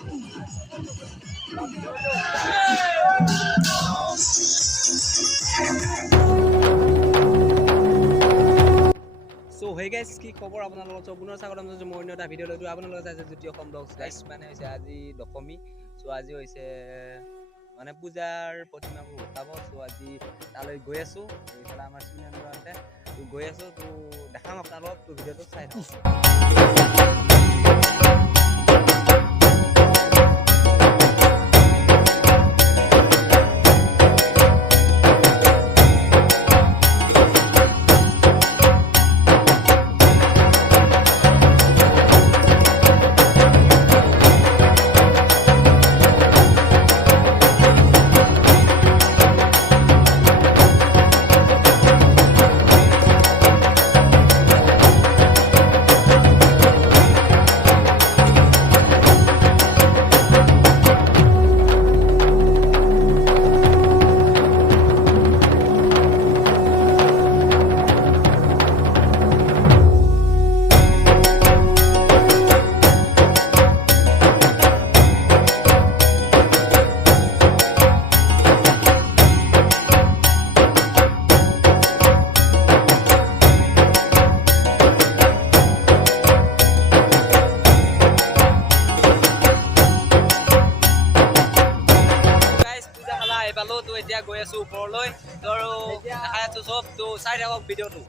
so hey guys কি খবৰ আপোনালোকৰ চব পুনৰ স্বাগতম জনাইছো মই অন্য এটা ভিডিঅ' লৈ আপোনালোকে চাইছে দ্বিতীয় অসম ব্লগছ গাইস মানে হৈছে আজি দশমী সো আজি হৈছে মানে পূজাৰ প্ৰতিমাবোৰ উঠাব সো আজি তালৈ গৈ আছো এইফালে আমাৰ চিনেমা আছে তো গৈ আছো তো দেখাম আপোনালোকক তো ভিডিঅ'টো চাই থাকক তো এতিয়া গৈ আছো ওপৰলৈ তো দেখাই আছো সব তো চাই থাকক ভিডিঅ'টো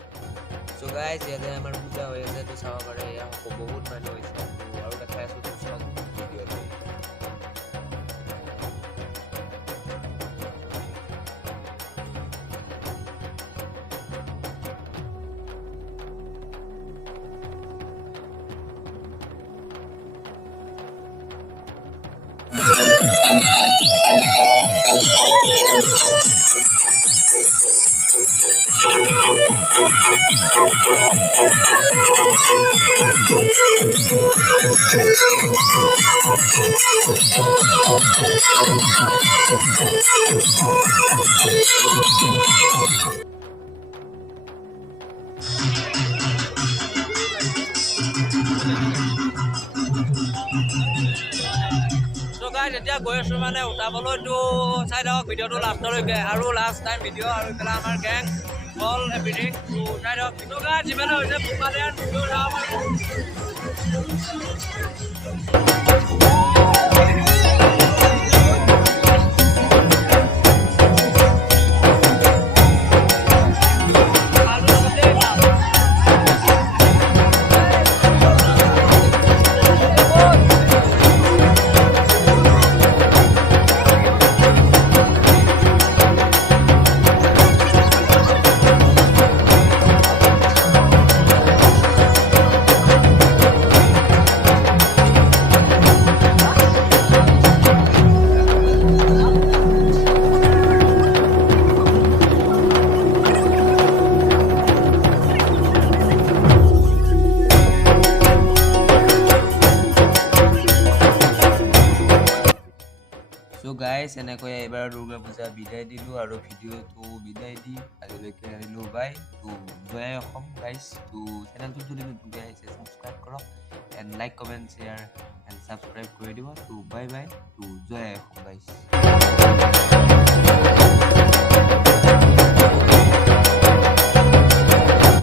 সো গাইস ইয়াতে আমাৰ পূজা হৈ আছে তো চাব পাৰে এয়া বহুত মানুহ হৈছে আৰু দেখাই আছো তো সব ভিডিঅ'টো এতিয়া গৈ আছো মানে উঠাবলৈ তো চাই থাকক ভিডিঅ'টো লাষ্টলৈকে আৰু লাষ্ট টাইম ভিডিঅ' আৰু এইফালে আমাৰ গেং অল এভৰিথিং তো চাই থাকক ভিডিঅ' গাইজ যিমানে হৈছে ফুপালে ভিডিঅ' চাব পাৰিব So guys, এনেকৈ এবাৰ দুৰ্গা পূজা বিদায় দিলোঁ আৰু ভিডিঅ'টো বিদায় দি আজিলৈকে আহিলোঁ বাই তো জয় অসম গাইজ তো চেনেলটো যদি নতুনকৈ আহিছে ছাবস্ক্ৰাইব কৰক and like comment share and subscribe কৰি দিব তো বাই বাই তো জয় অসম গাইজ